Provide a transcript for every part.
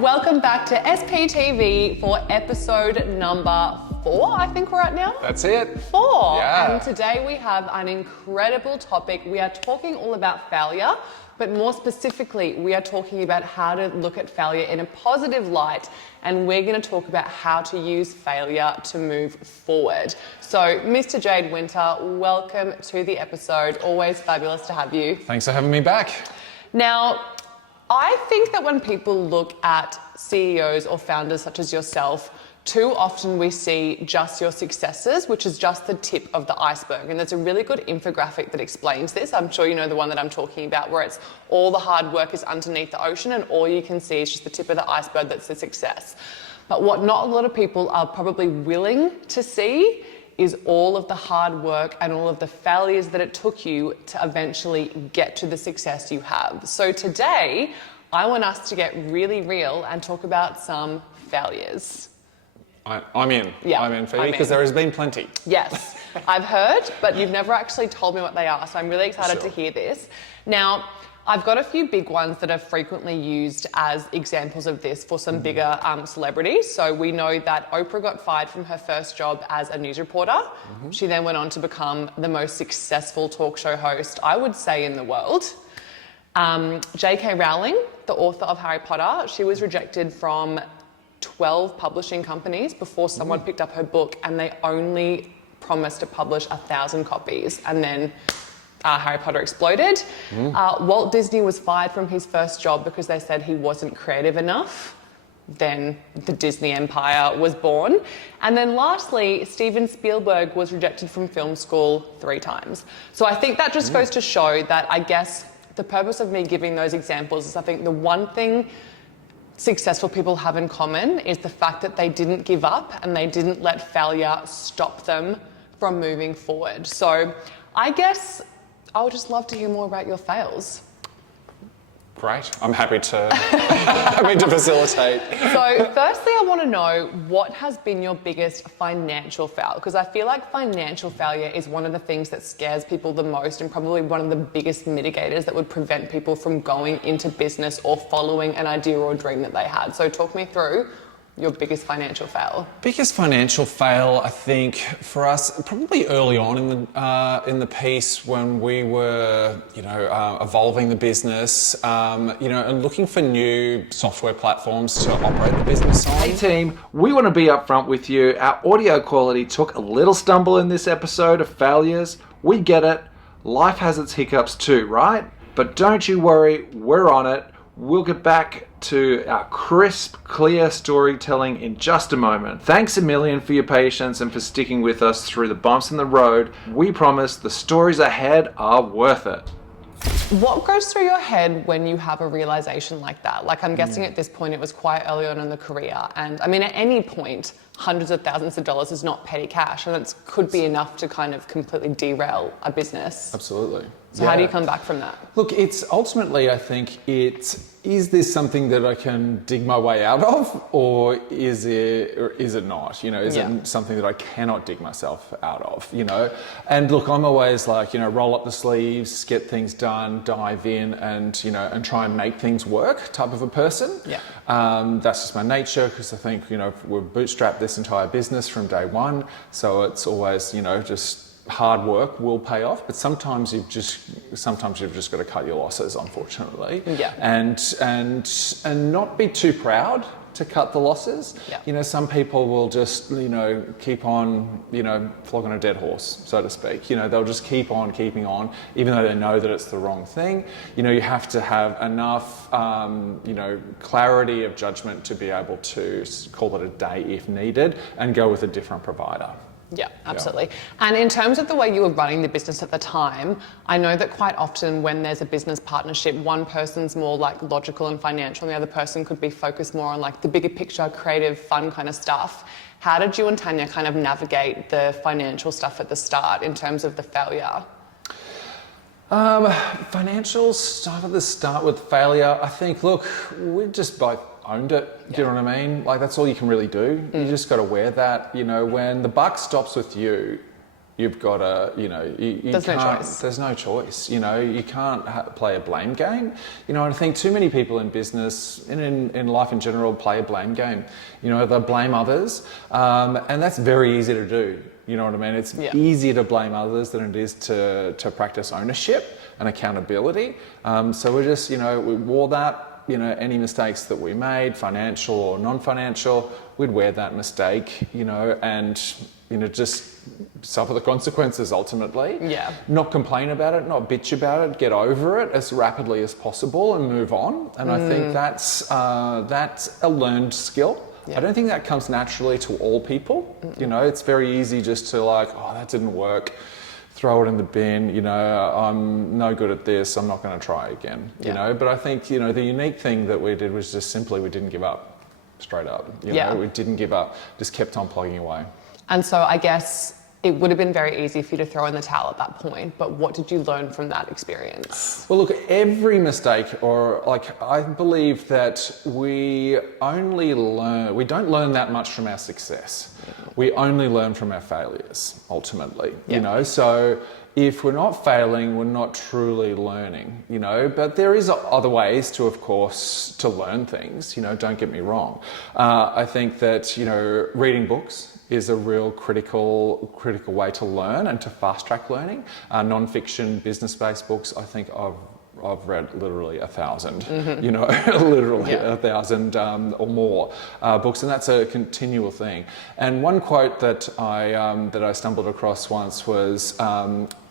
welcome back to SPTV for episode number 4, I think we're at now. That's it. 4. Yeah. And today we have an incredible topic. We are talking all about failure, but more specifically, we are talking about how to look at failure in a positive light, and we're going to talk about how to use failure to move forward. So, Mr. Jade Winter, welcome to the episode. Always fabulous to have you. Thanks for having me back. Now, I think that when people look at CEOs or founders such as yourself, too often we see just your successes, which is just the tip of the iceberg. And there's a really good infographic that explains this. I'm sure you know the one that I'm talking about, where it's all the hard work is underneath the ocean and all you can see is just the tip of the iceberg that's the success. But what not a lot of people are probably willing to see is all of the hard work and all of the failures that it took you to eventually get to the success you have. So today, I want us to get really real and talk about some failures. I'm in. Yeah, I'm in, Phoebe, because there has been plenty. Yes, I've heard, but you've never actually told me what they are, so I'm really excited to Sure. hear this. Now, I've got a few big ones that are frequently used as examples of this for some bigger celebrities. So we know that Oprah got fired from her first job as a news reporter. She then went on to become the most successful talk show host, I would say, in the world. J.K. Rowling, the author of Harry Potter, she was rejected from 12 publishing companies before someone picked up her book, and they only promised to publish 1,000 copies. And then Harry Potter exploded. Walt Disney was fired from his first job because they said he wasn't creative enough. Then the Disney Empire was born. And then lastly, Steven Spielberg was rejected from film school 3 times. So I think that just goes to show that, I guess, the purpose of me giving those examples is I think the one thing successful people have in common is the fact that they didn't give up and they didn't let failure stop them from moving forward. So I guess I would just love to hear more about your fails. Great. I'm happy to facilitate. So firstly, I want to know, what has been your biggest financial fail? Because I feel like financial failure is one of the things that scares people the most and probably one of the biggest mitigators that would prevent people from going into business or following an idea or dream that they had. So talk me through your biggest financial fail. Biggest financial fail, I think, for us, probably early on in the piece when we were, evolving the business, and looking for new software platforms to operate the business on. Hey team, we want to be upfront with you. Our audio quality took a little stumble in this episode of failures. We get it. Life has its hiccups too, right? But don't you worry, we're on it. We'll get back to our crisp, clear storytelling in just a moment. Thanks a million for your patience and for sticking with us through the bumps in the road. We promise the stories ahead are worth it. What goes through your head when you have a realization like that? Like, I'm guessing at this point it was quite early on in the career. And I mean, at any point, hundreds of thousands of dollars is not petty cash, and it could be enough to kind of completely derail a business. Absolutely. So how do you come back from that? Look, it's ultimately, I think, is this something that I can dig my way out of, or is it not? Is it something that I cannot dig myself out of? And look, I'm always like, roll up the sleeves, get things done, dive in, and and try and make things work type of a person. Yeah. That's just my nature, because I think we've bootstrapped this entire business from day one, so it's always just hard work will pay off, but sometimes you've just got to cut your losses, unfortunately. Yeah. And not be too proud to cut the losses. Yeah. Some people will just keep on flogging a dead horse, so to speak. They'll just keep on keeping on, even though they know that it's the wrong thing. You have to have enough clarity of judgment to be able to call it a day if needed and go with a different provider. Yeah, absolutely. Yeah. And in terms of the way you were running the business at the time, I know that quite often when there's a business partnership, one person's more like logical and financial, and the other person could be focused more on like the bigger picture, creative, fun kind of stuff. How did you and Tanya kind of navigate the financial stuff at the start in terms of the failure? Financial stuff at the start with failure, I think, look, we just both owned it. Do you know what I mean? Like, that's all you can really do. You just got to wear that. When the buck stops with you, you've got to, you know, you There's no can't, choice. there's no choice, you know, you can't play a blame game, you know, and I think too many people in business and in life in general play a blame game, you know, they blame others, and that's very easy to do, you know what I mean? It's easier to blame others than it is to practice ownership and accountability, so we're just, you know, we wore that. You know, any mistakes that we made, financial or non-financial, we'd wear that mistake, you know, and, you know, just suffer the consequences ultimately. Yeah. Not complain about it, not bitch about it, get over it as rapidly as possible and move on. And I think that's a learned skill. Yeah. I don't think that comes naturally to all people. You know, it's very easy just to like, oh, that didn't work. Throw it in the bin, you know, I'm no good at this, I'm not going to try again, you know. But I think, you know, the unique thing that we did was just simply we didn't give up, straight up. You know, we didn't give up, just kept on plugging away. And so I guess it would have been very easy for you to throw in the towel at that point, but what did you learn from that experience? Well, look, every mistake, or like, I believe that we don't learn that much from our success. We only learn from our failures, ultimately, you know, so if we're not failing, we're not truly learning, you know, but there is other ways to, of course, to learn things, you know, don't get me wrong. I think that, you know, reading books is a real critical way to learn and to fast track learning. Non-fiction, business-based books, I think I've read literally 1,000, you know, literally 1,000 or more books, and that's a continual thing. And one quote that I stumbled across once was,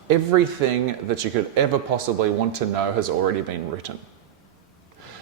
everything that you could ever possibly want to know has already been written.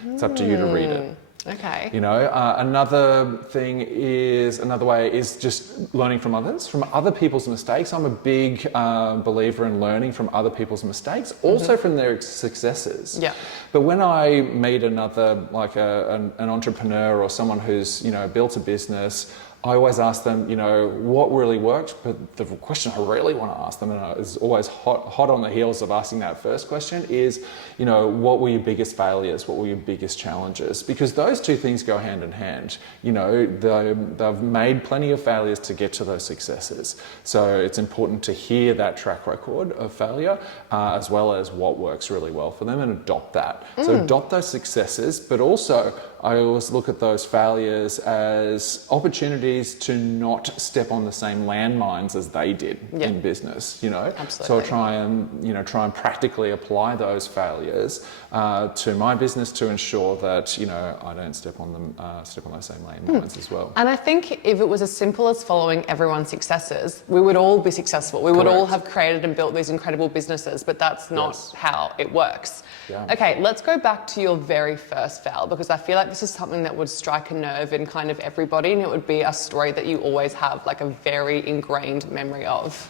It's up to you to read it. Okay. You know, another way is just learning from others, from other people's mistakes. I'm a big believer in learning from other people's mistakes, also from their successes. Yeah. But when I meet another, like an entrepreneur or someone who's, you know, built a business, I always ask them, you know, what really worked, but the question I really want to ask them, and is always hot on the heels of asking that first question, is, you know, what were your biggest failures? What were your biggest challenges? Because those two things go hand in hand. You know, they've made plenty of failures to get to those successes. So it's important to hear that track record of failure, as well as what works really well for them, and adopt that. So adopt those successes, but also I always look at those failures as opportunities to not step on the same landmines as they did in business, you know. Absolutely. So I try and practically apply those failures to my business to ensure that, you know, I don't step on those same landmines as well. And I think if it was as simple as following everyone's successes, we would all be successful. We would all have created and built these incredible businesses, but that's not how it works. Yeah. Okay, let's go back to your very first fail, because I feel like this is something that would strike a nerve in kind of everybody, and it would be a story that you always have like a very ingrained memory of.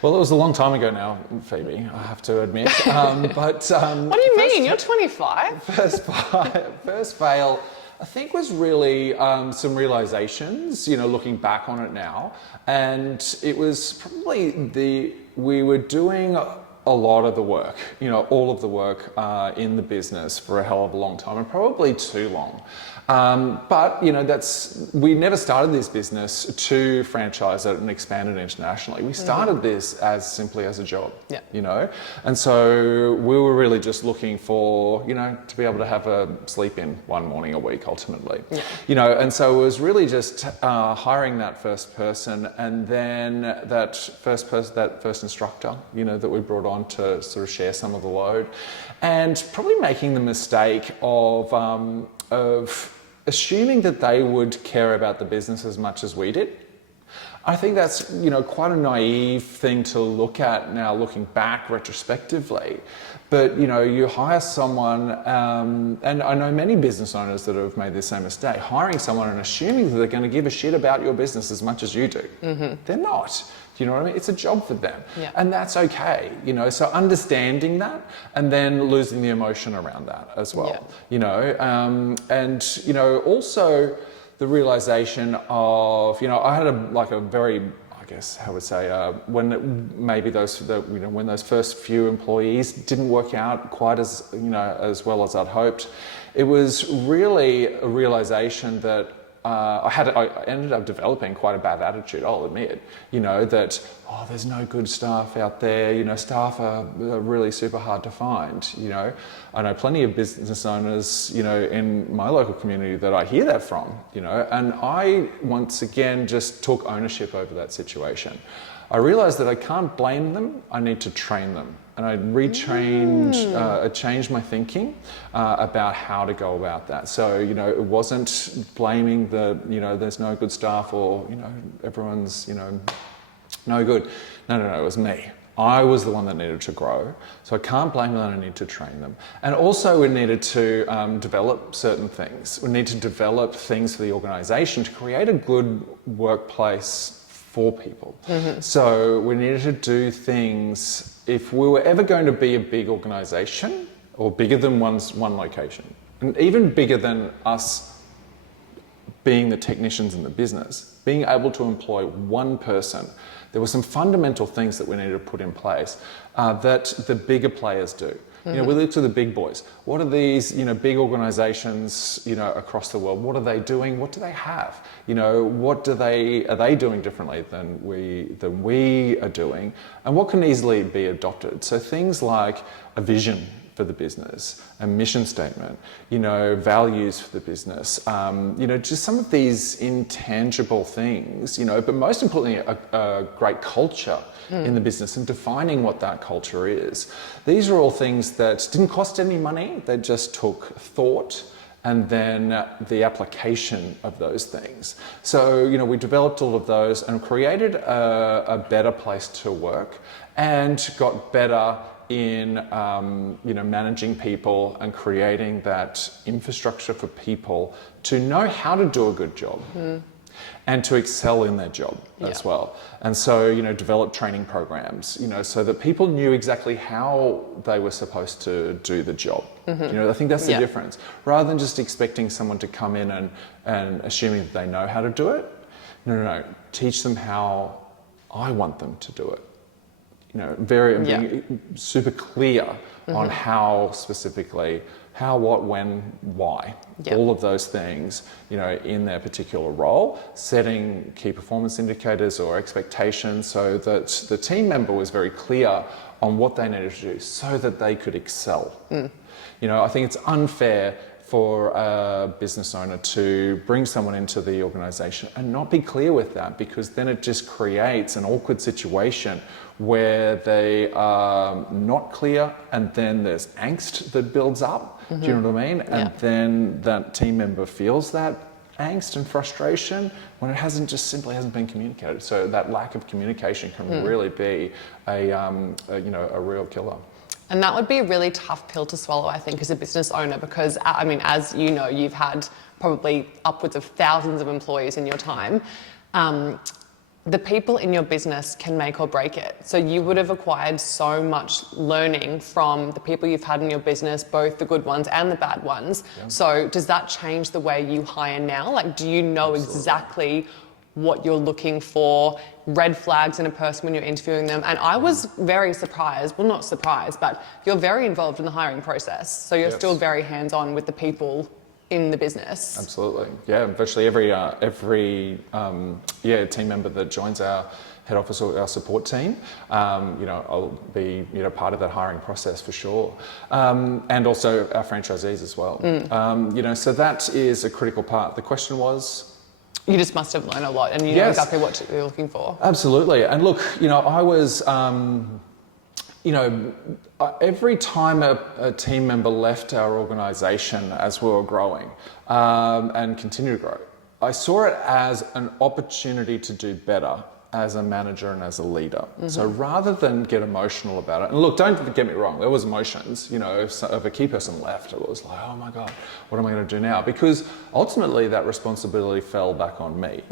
Well, it was a long time ago now, Phoebe, I have to admit. But what do you mean? You're 25. First fail, I think, was really some realizations, you know, looking back on it now. And it was probably we were doing a lot of the work, you know, all of the work in the business for a hell of a long time, and probably too long. But, you know, we never started this business to franchise it and expand it internationally. We started this as simply as a job, you know, and so we were really just looking for, you know, to be able to have a sleep in one morning a week, ultimately, you know, and so it was really just hiring that first person, and then that first instructor, you know, that we brought on to sort of share some of the load, and probably making the mistake of assuming that they would care about the business as much as we did. I think that's, you know, quite a naive thing to look at now, looking back retrospectively. But, you know, you hire someone, and I know many business owners that have made the same mistake, hiring someone and assuming that they're going to give a shit about your business as much as you do. They're not. Do you know what I mean? It's a job for them. And that's okay, you know, so understanding that and then losing the emotion around that as well, you know, and, you know, also the realization of, you know, I had a very, I guess, how would say, when maybe when those first few employees didn't work out quite as, you know, as well as I'd hoped, it was really a realization that I ended up developing quite a bad attitude, I'll admit, that, there's no good staff out there, staff are really super hard to find, I know plenty of business owners, in my local community that I hear that from, and I, once again, just took ownership over that situation. I realized that I can't blame them, I need to train them. And I I changed my thinking about how to go about that. So, it wasn't blaming there's no good staff or, everyone's, no good. No, it was me. I was the one that needed to grow. So I can't blame them, I need to train them. And also we needed to develop certain things. We need to develop things for the organisation to create a good workplace for people. So we needed to do things, if we were ever going to be a big organisation, or bigger than one location, and even bigger than us being the technicians in the business, being able to employ one person, there were some fundamental things that we needed to put in place that the bigger players do. We look to the big boys. What are these, big organisations, across the world? What are they doing? What do they have? What are they doing differently than we are doing? And what can easily be adopted? So things like a vision for the business, a mission statement, values for the business, just some of these intangible things, but most importantly, a great culture in the business and defining what that culture is. These are all things that didn't cost any money. They just took thought and then the application of those things. So, we developed all of those and created a better place to work and got better in managing people and creating that infrastructure for people to know how to do a good job and to excel in their job as well. And so, develop training programs, so that people knew exactly how they were supposed to do the job. I think that's the difference. Rather than just expecting someone to come in and assuming that they know how to do it, no, teach them how I want them to do it. Being super clear on how specifically, how, what, when, why, all of those things, in their particular role, setting key performance indicators or expectations so that the team member was very clear on what they needed to do so that they could excel. I think it's unfair for a business owner to bring someone into the organisation and not be clear with that, because then it just creates an awkward situation where they are not clear and then there's angst that builds up. Do you know what I mean? And then that team member feels that angst and frustration when it simply hasn't been communicated. So that lack of communication can really be a real killer. And that would be a really tough pill to swallow, I think, as a business owner, because, as you know, you've had probably upwards of thousands of employees in your time. The people in your business can make or break it. So you would have acquired so much learning from the people you've had in your business, both the good ones and the bad ones. So does that change the way you hire now? Like, do you know exactly what you're looking for, red flags in a person when you're interviewing them? And I was very surprised, well, not surprised, but you're very involved in the hiring process. So you're still very hands-on with the people in the business. Absolutely. Yeah, virtually every team member that joins our head office or our support team, I'll be part of that hiring process for sure. And also our franchisees as well. So that is a critical part. The question was? You just must have learned a lot and you know exactly what you're looking for. Absolutely. And look, I was, every time a team member left our organisation as we were growing and continue to grow, I saw it as an opportunity to do better as a manager and as a leader. So rather than get emotional about it, and look, don't get me wrong, there was emotions, if a key person left, it was like, oh my God, what am I going to do now? Because ultimately that responsibility fell back on me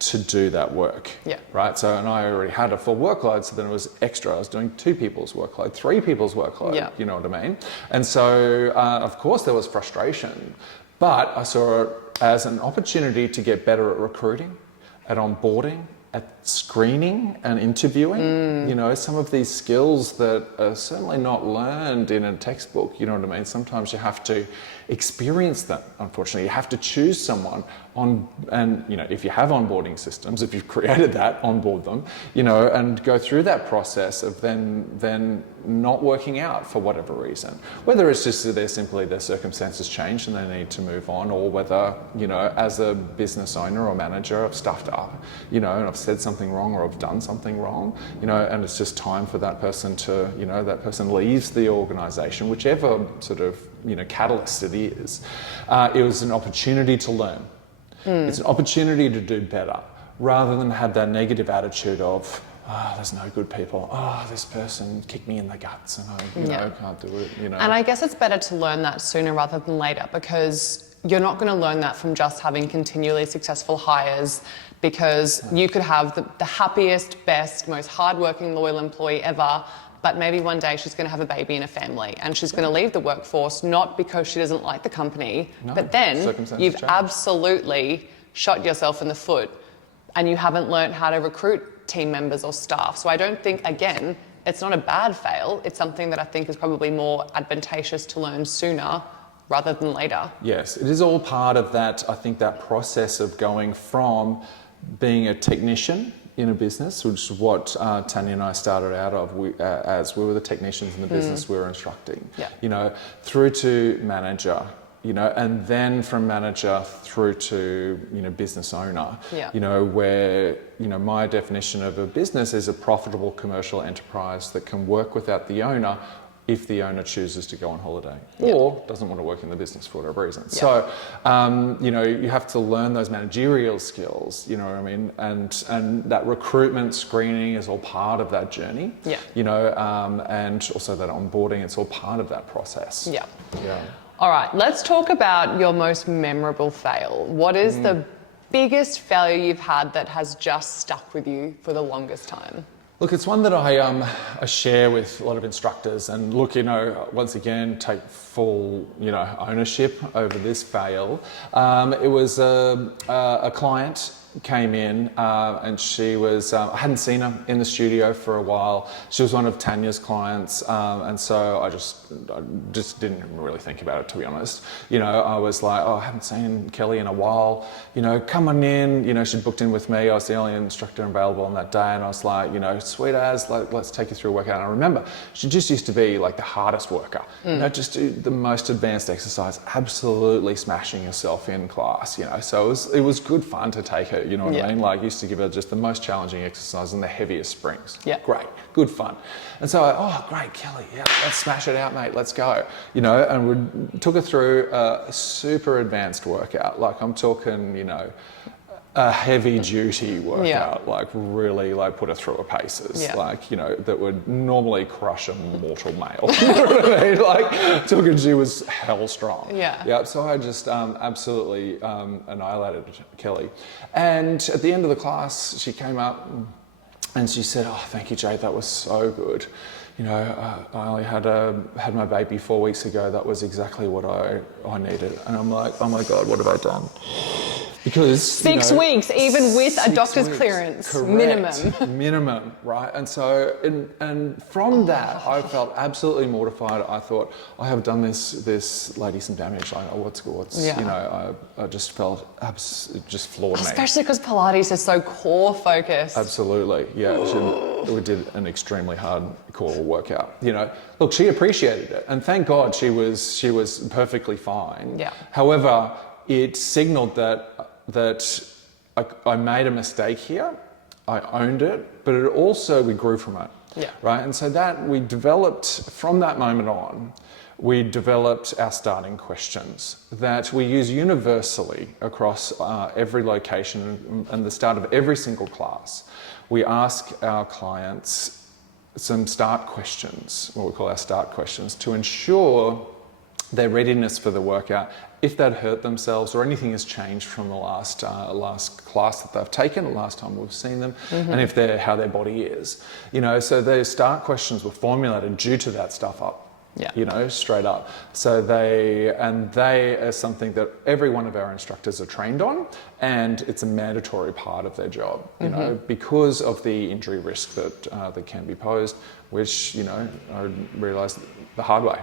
to do that work, right? So, and I already had a full workload, so then it was extra. I was doing 2 people's workload, 3 people's workload, you know what I mean? And so, of course there was frustration, but I saw it as an opportunity to get better at recruiting, at onboarding, at screening and interviewing, you know, some of these skills that are certainly not learned in a textbook, you know what I mean? Sometimes you have to experience them, unfortunately. You have to choose someone on, and, you know, if you have onboarding systems, if you've created that, onboard them, you know, and go through that process of then not working out for whatever reason. Whether it's just that their circumstances changed and they need to move on, or whether, you know, as a business owner or manager, I've stuffed up, you know, and I've said something wrong or I've done something wrong, you know, and it's just time for that person to, you know, that person leaves the organisation, whichever sort of, you know, catalyst it is. It was an opportunity to learn. It's an opportunity to do better, rather than have that negative attitude of, there's no good people. This person kicked me in the guts and I, you know, can't do it, you know. And I guess it's better to learn that sooner rather than later, because you're not going to learn that from just having continually successful hires, because you could have the happiest, best, most hardworking, loyal employee ever, but maybe one day she's going to have a baby and a family and she's going to leave the workforce, not because she doesn't like the company, but then you've absolutely shot yourself in the foot and you haven't learned how to recruit team members or staff. So I don't think, again, it's not a bad fail. It's something that I think is probably more advantageous to learn sooner rather than later. Yes, it is all part of that, I think, that process of going from being a technician in a business, which is what Tanya and I started out of, as we were the technicians in the business we were instructing, you know, through to manager, you know, and then from manager through to, you know, business owner, you know, where, you know, my definition of a business is a profitable commercial enterprise that can work without the owner if the owner chooses to go on holiday or doesn't want to work in the business for whatever reason. So, you know, you have to learn those managerial skills, you know what I mean? And that recruitment screening is all part of that journey, you know, and also that onboarding, it's all part of that process. All right, let's talk about your most memorable fail. What is the biggest failure you've had that has just stuck with you for the longest time? Look, it's one that I share with a lot of instructors, and look, you know, once again, take full, you know, ownership over this fail. It was a client came in and she was, I hadn't seen her in the studio for a while. She was one of Tanya's clients, and so I just didn't really think about it, to be honest. You know, I was like, I haven't seen Kelly in a while, you know, come on in. You know, she'd booked in with me. I was the only instructor available on that day, and I was like, you know, sweet as, like, let's take you through a workout. And I remember she just used to be like the hardest worker, you know, just do the most advanced exercise, absolutely smashing herself in class, you know. So it was good fun to take her. You know what I mean? Like, used to give her just the most challenging exercise and the heaviest springs. Great, good fun. And so great, Kelly, let's smash it out, mate, let's go. You know, and we took her through a super advanced workout. Like, I'm talking, you know, a heavy duty workout, like really like put her through her paces, like, you know, that would normally crush a mortal male. You know what I mean? Like, talking, she was hell strong. So I just absolutely annihilated Kelly. And at the end of the class, she came up and she said, "Oh, thank you, Jade, that was so good. You know, I only had my baby 4 weeks ago. That was exactly what I needed." And I'm like, oh my God, what have I done? Because 6 weeks, even with a doctor's clearance, correct, minimum, right? And so, and from that, I felt absolutely mortified. I thought, I have done this lady some damage. Like, what's you know, I just felt it just floored me. Especially because Pilates is so core focused. Absolutely, yeah. We did an extremely hard core workout. You know, look, she appreciated it, and thank God she was perfectly fine. However, it signaled that I made a mistake here. I owned it, but it also, we grew from it. Right? And so that we developed, from that moment on, we developed our starting questions that we use universally across every location and the start of every single class. We ask our clients some start questions, what we call our start questions, to ensure their readiness for the workout, if they'd hurt themselves or anything has changed from the last class that they've taken, the last time we've seen them, and if how their body is. You know, so those start questions were formulated due to that stuff up. Yeah. You know, straight up. So they are something that every one of our instructors are trained on, and it's a mandatory part of their job, you know, because of the injury risk that can be posed, which, you know, I realised the hard way.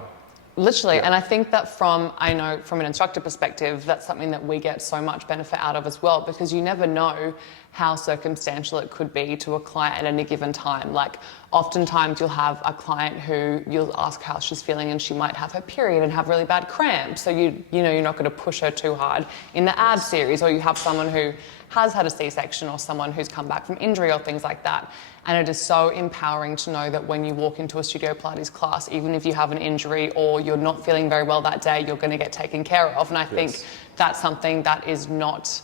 Literally, and I think that I know from an instructor perspective, that's something that we get so much benefit out of as well, because you never know how circumstantial it could be to a client at any given time. Like, oftentimes you'll have a client who you'll ask how she's feeling, and she might have her period and have really bad cramps. So you know you're not going to push her too hard in the ab series, or you have someone who has had a C-section, or someone who's come back from injury or things like that. And it is so empowering to know that when you walk into a Studio Pilates class, even if you have an injury or you're not feeling very well that day, you're going to get taken care of. And I think that's something that is not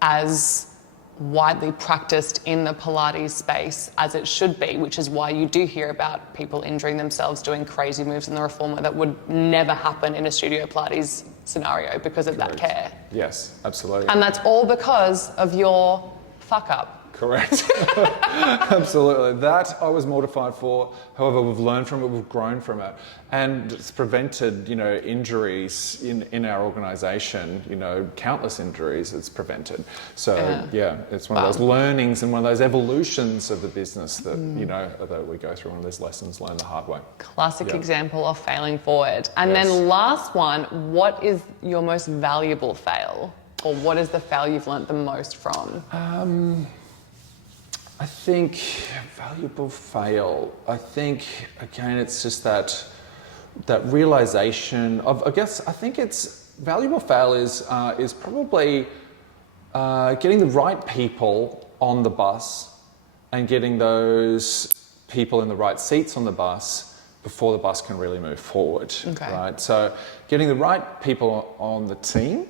as widely practiced in the Pilates space as it should be, which is why you do hear about people injuring themselves doing crazy moves in the reformer that would never happen in a Studio Pilates scenario because of that care. Yes, absolutely. And that's all because of your fuck up. Correct. Absolutely. That I was mortified for. However, we've learned from it, we've grown from it. And it's prevented, you know, injuries in our organisation, you know, countless injuries it's prevented. So, yeah it's one of those learnings and one of those evolutions of the business that, you know, that we go through, one of those lessons learned the hard way. Classic example of failing forward. And then last one, what is your most valuable fail? Or what is the fail you've learnt the most from? I think valuable fail. I think again, it's just that realization of. I think it's valuable fail is probably getting the right people on the bus and getting those people in the right seats on the bus before the bus can really move forward. Okay. Right. So getting the right people on the team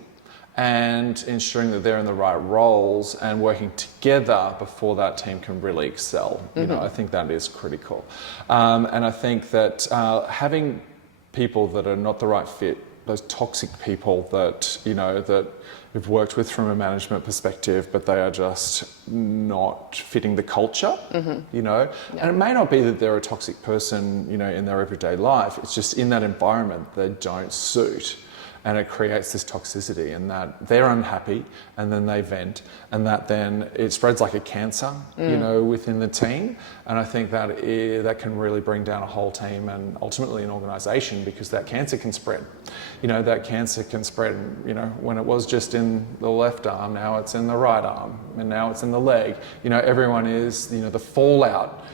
and ensuring that they're in the right roles and working together before that team can really excel. You know, I think that is critical. And I think that having people that are not the right fit, those toxic people that, you know, that we've worked with from a management perspective, but they are just not fitting the culture, you know. And it may not be that they're a toxic person, you know, in their everyday life. It's just in that environment they don't suit. And it creates this toxicity, and that they're unhappy, and then they vent, and that then it spreads like a cancer, you know, within the team. And I think that can really bring down a whole team and ultimately an organisation, because that cancer can spread. You know, that cancer can spread. You know, when it was just in the left arm, now it's in the right arm, and now it's in the leg. You know, everyone is. You know, the fallout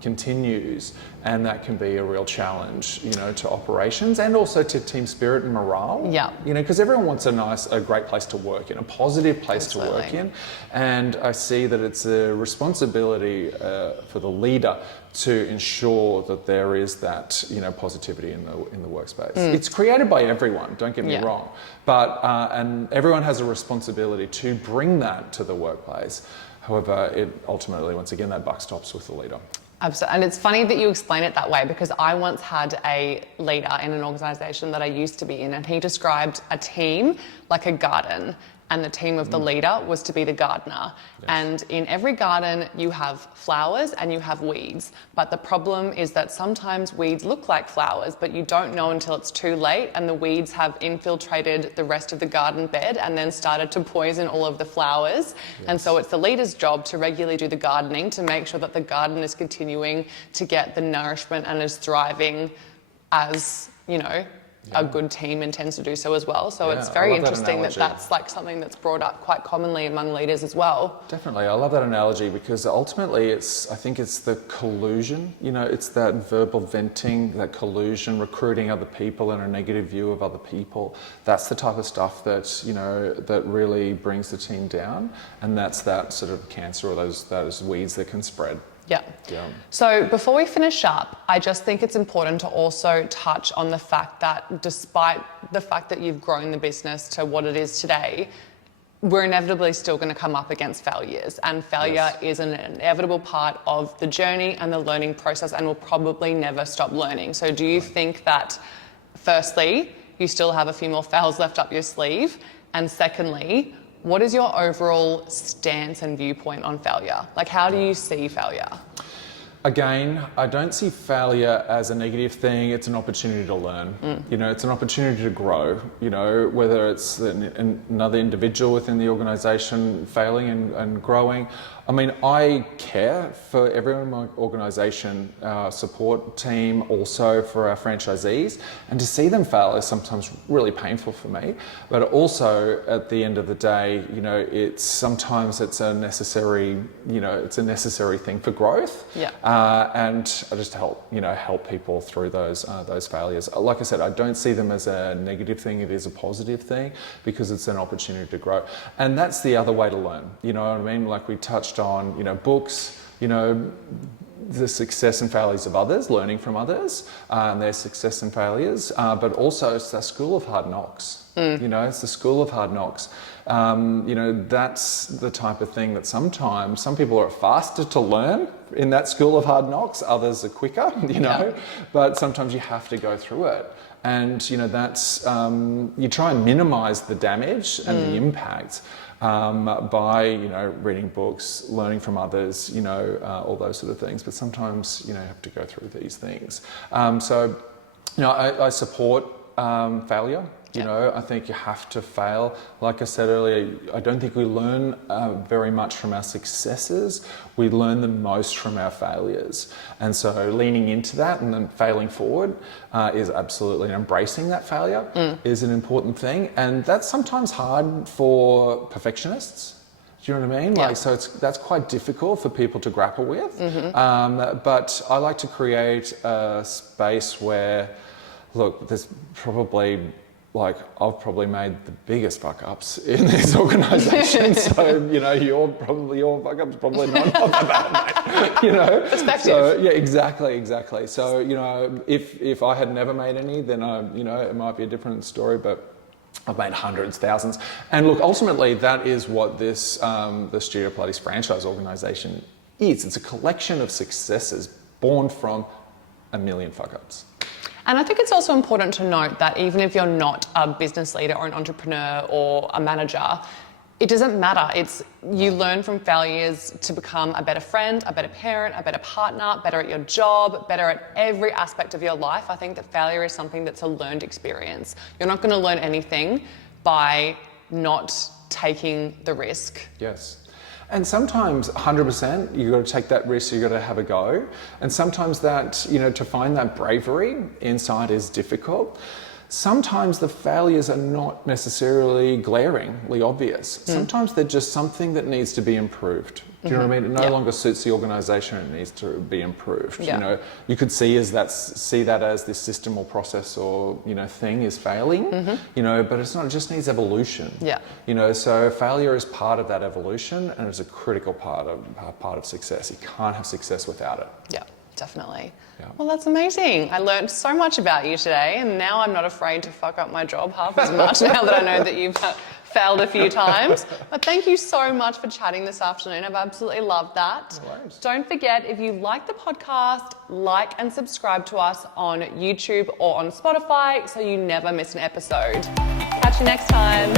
continues, and that can be a real challenge. You know, to operations and also to team spirit and morale. Yeah. You know, because everyone wants a great place to work in, a positive place to work in. And I see that it's a responsibility for the leader to ensure that there is that, you know, positivity in the workspace. It's created by everyone, don't get me wrong. But, and everyone has a responsibility to bring that to the workplace. However, it ultimately, once again, that buck stops with the leader. Absolutely. And it's funny that you explain it that way, because I once had a leader in an organisation that I used to be in, and he described a team like a garden, and the team of the leader was to be the gardener. And in every garden you have flowers and you have weeds, but the problem is that sometimes weeds look like flowers, but you don't know until it's too late, and the weeds have infiltrated the rest of the garden bed and then started to poison all of the flowers. And so it's the leader's job to regularly do the gardening to make sure that the garden is continuing to get the nourishment and is thriving as, you know, a good team intends to do so as well. So it's very interesting that that's like something that's brought up quite commonly among leaders as well. Definitely. I love that analogy, because ultimately I think it's the collusion, you know, it's that verbal venting, that collusion, recruiting other people and a negative view of other people. That's the type of stuff that, you know, that really brings the team down. And that's that sort of cancer, or those weeds that can spread. Yeah. So before we finish up, I just think it's important to also touch on the fact that despite the fact that you've grown the business to what it is today, we're inevitably still going to come up against failures, and failure is an inevitable part of the journey and the learning process, and will probably never stop learning. So do you think that, firstly, you still have a few more fails left up your sleeve? And secondly, what is your overall stance and viewpoint on failure? Like, how do you see failure? Again, I don't see failure as a negative thing. It's an opportunity to learn. You know, it's an opportunity to grow. You know, whether it's another individual within the organisation failing and growing. I mean, I care for everyone in my organisation, our support team, also for our franchisees, and to see them fail is sometimes really painful for me. But also, at the end of the day, you know, sometimes it's a necessary, you know, it's a necessary thing for growth. Yeah. And I just help people through those failures. Like I said, I don't see them as a negative thing. It is a positive thing because it's an opportunity to grow. And that's the other way to learn. You know what I mean? Like we touched on, you know, books, you know, the success and failures of others, learning from others, and their success and failures, but also it's the school of hard knocks. You know, it's the school of hard knocks. You know, that's the type of thing that sometimes some people are faster to learn in that school of hard knocks, others are quicker, you know, but sometimes you have to go through it. And, you know, that's, you try and minimize the damage and the impact by, you know, reading books, learning from others, you know, all those sort of things. But sometimes, you know, you have to go through these things. So, you know, I support failure. You know, I think you have to fail. Like I said earlier, I don't think we learn very much from our successes. We learn the most from our failures. And so leaning into that and then failing forward is absolutely, embracing that failure is an important thing. And that's sometimes hard for perfectionists. Do you know what I mean? Yeah. Like, so that's quite difficult for people to grapple with. But I like to create a space where, look, there's probably, like, I've probably made the biggest fuck ups in this organisation. So, you know, your fuck ups probably not that bad, mate. You know? Perspective. So, yeah, exactly. So, you know, if I had never made any, then, you know, it might be a different story, but I've made hundreds, thousands. And look, ultimately, that is what this, the Studio Pilates franchise organisation is. It's a collection of successes born from a million fuck ups. And I think it's also important to note that even if you're not a business leader or an entrepreneur or a manager, it doesn't matter. It's you learn from failures to become a better friend, a better parent, a better partner, better at your job, better at every aspect of your life. I think that failure is something that's a learned experience. You're not going to learn anything by not taking the risk. Yes. And sometimes 100%, you've got to take that risk, you've got to have a go. And sometimes that, you know, to find that bravery inside is difficult. Sometimes the failures are not necessarily glaringly obvious. Sometimes they're just something that needs to be improved. Do you know what I mean? It no longer suits the organisation, it needs to be improved. You know, you could see that as this system or process or, you know, thing is failing, you know, but it's not, it just needs evolution. You know, so failure is part of that evolution and it's a critical part of success. You can't have success without it. Yeah, definitely. Yeah. Well, that's amazing. I learned so much about you today, and now I'm not afraid to fuck up my job half as much now that I know that you've failed a few times. But thank you so much for chatting this afternoon. I've absolutely loved that. No worries. Don't forget, if you like the podcast, like and subscribe to us on YouTube or on Spotify so you never miss an episode. Catch you next time.